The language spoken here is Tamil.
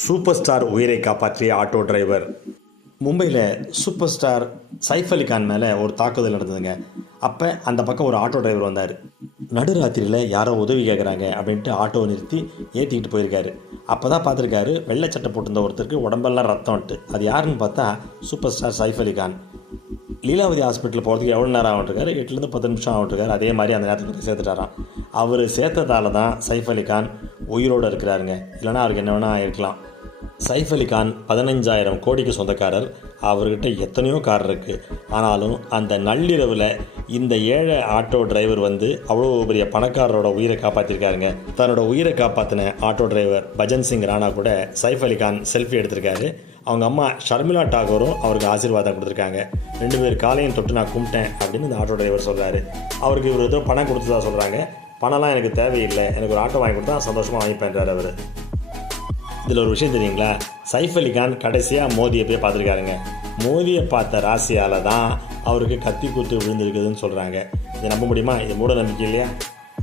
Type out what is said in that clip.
சூப்பர் ஸ்டார் உயிரை காப்பாற்றிய ஆட்டோ டிரைவர். மும்பையில் சூப்பர் ஸ்டார் சைஃப் அலி கான் மேலே ஒரு தாக்குதல் நடந்ததுங்க. அப்போ அந்த பக்கம் ஒரு ஆட்டோ டிரைவர் வந்தார். நடுராத்திரியில் யாரோ உதவி கேட்குறாங்க அப்படின்ட்டு ஆட்டோவை நிறுத்தி ஏற்றிக்கிட்டு போயிருக்காரு. அப்போ தான் பார்த்துருக்காரு, வெள்ளை சட்டை போட்டிருந்த ஒருத்தருக்கு உடம்பெல்லாம் ரத்தம்ட்டு. அது யாருன்னு பார்த்தா super star Saif Ali Khan. Leelavathi hospital போகிறதுக்கு எவ்வளோ நேரம் ஆகிட்டுருக்காரு? 8லேருந்து 10 நிமிஷம் ஆகிட்டுருக்காரு. அதே மாதிரி அந்த நேரத்துக்கு சேர்த்துட்டாராம். அவர் சேர்த்ததால தான் சைஃப் அலி கான் உயிரோடு இருக்கிறாருங்க. இல்லைனா அவருக்கு என்ன வேணால் ஆகிருக்கலாம். சைஃப் அலி கான் 15,000 கோடிக்கு சொந்தக்காரர். அவர்கிட்ட எத்தனையோ கார் இருக்குது. ஆனாலும் அந்த நள்ளிரவில் இந்த ஏழை ஆட்டோ டிரைவர் வந்து அவ்வளோ பெரிய பணக்காரரோட உயிரை காப்பாற்றிருக்காருங்க. தன்னோட உயிரை காப்பாற்றின ஆட்டோ டிரைவர் பஜன் சிங் ராணா கூட சைஃப் அலி கான் செல்ஃபி எடுத்திருக்காரு. அவங்க அம்மா ஷர்மிளா டாகூரும் அவருக்கு ஆசீர்வாதம் கொடுத்துருக்காங்க. 2 பேர் காலையும் தொட்டு நான் கும்பிட்டேன் அப்படின்னு இந்த ஆட்டோ டிரைவர் சொல்கிறாரு. அவருக்கு இவர் ஏதோ பணம் கொடுத்ததா சொல்கிறாங்க. பணம்லாம் எனக்கு தேவையில்லை, எனக்கு ஒரு ஆட்டோ வாங்கி கொடுத்தா சந்தோஷமாக வாங்கிப்பேன்றார் அவர். இதில் ஒரு விஷயம் தெரியுங்களா? சைஃப் அலி கான் கடைசியாக மோதியை போய் பார்த்துருக்காருங்க. மோதியை பார்த்த ராசியால் தான் அவருக்கு கத்தி குத்து விழுந்திருக்குதுன்னு சொல்கிறாங்க. இதை நம்ப முடியுமா? இது மூட நம்பிக்கை இல்லையா?